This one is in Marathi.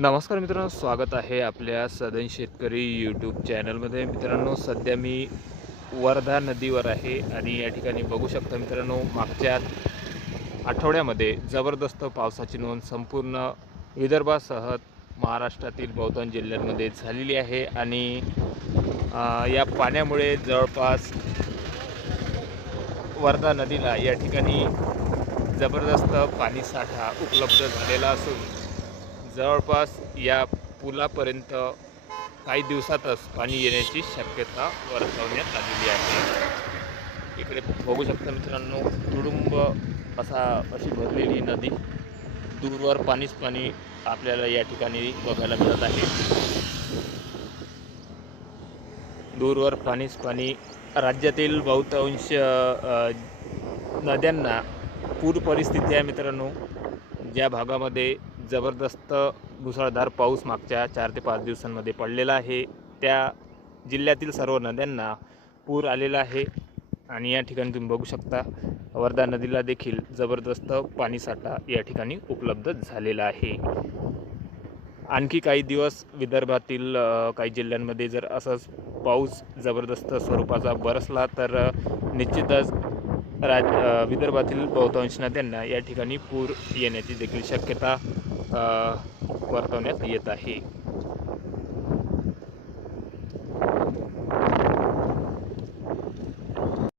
नमस्कार मित्रांनो स्वागत आहे आपल्या सदन शेतकरी यूट्यूब चॅनलमध्ये मित्रांनो सध्या मी वर्धा नदीवर आहे आणि या ठिकाणी बघू शकता मित्रांनो मागच्या आठवड्यामध्ये जबरदस्त पावसाची नोंद संपूर्ण विदर्भासह महाराष्ट्रातील बहुतांश जिल्ह्यांमध्ये झालेली आहे आणि या पाण्यामुळे जवळपास वर्धा नदीला या ठिकाणी जबरदस्त पाणीसाठा उपलब्ध झालेला असून जवळपास या पुलापर्यंत काही दिवसातच पाणी येण्याची शक्यता वर्तवण्यात आलेली आहे. इकडे बघू शकता मित्रांनो तुडुंब असा अशी भरलेली नदी. दूरवर पाणीच पाणी आपल्याला या ठिकाणी बघायला मिळत आहे. दूरवर पाणीच पाणी राज्यातील बहुतांश नद्यांना पूर परिस्थिती आहे मित्रांनो. ज्या भागामध्ये जबरदस्त मुसळधार पाऊस मागच्या चार ते पाच दिवसांमध्ये पडलेला आहे. त्या जिल्ह्यातील सर्व नद्यांना पूर आलेला आहे आणि या ठिकाणी तुम्ही बघू शकता वर्धा नदीला देखील जबरदस्त पाणीसाठा या ठिकाणी उपलब्ध झालेला आहे. आणखी काही दिवस विदर्भातील काही जिल्ह्यांमध्ये जर असंच पाऊस जबरदस्त स्वरूपाचा बरसला तर निश्चितच राज विदर्भातील बहुतांश नद्यांना या ठिकाणी पूर येण्याची देखील शक्यता वर्तवण्यात येत आहे.